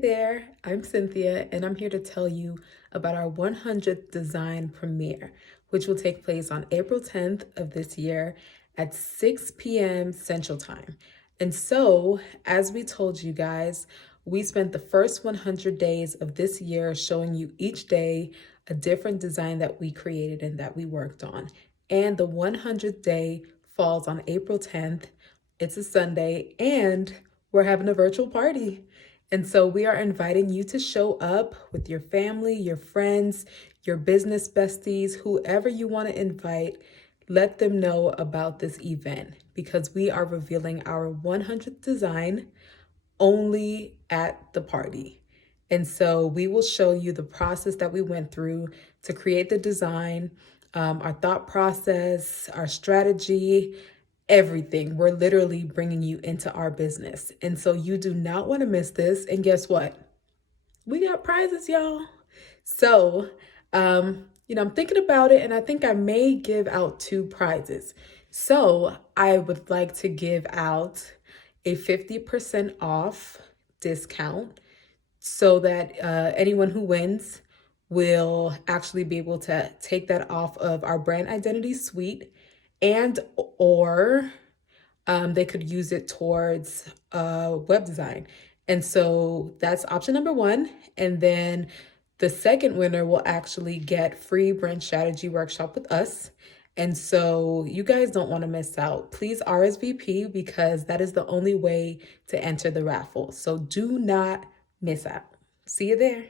there, I'm Cynthia, and I'm here to tell you about our 100th design premiere, which will take place on April 10th of this year at 6 p.m. Central Time. And so, as we told you guys, we spent the first 100 days of this year showing you each day a different design that we created and that we worked on. And the 100th day falls on April 10th. It's a Sunday, and we're having a virtual party. And so we are inviting you to show up with your family, your friends, your business besties, whoever you want to invite. Let them know about this event because we are revealing our 100th design only at the party. And so we will show you the process that we went through to create the design, our thought process, our strategy, everything. We're literally bringing you into our business. And so you do not want to miss this. And guess what? We got prizes, y'all. So, I'm thinking about it, and I think I may give out 2 prizes. So I would like to give out a 50% off discount so that anyone who wins will actually be able to take that off of our brand identity suite, and or they could use it towards web design. And so that's option number 1. And then the second winner will actually get free brand strategy workshop with us. And so you guys don't want to miss out. Please RSVP because that is the only way to enter the raffle. So do not miss out. See you there.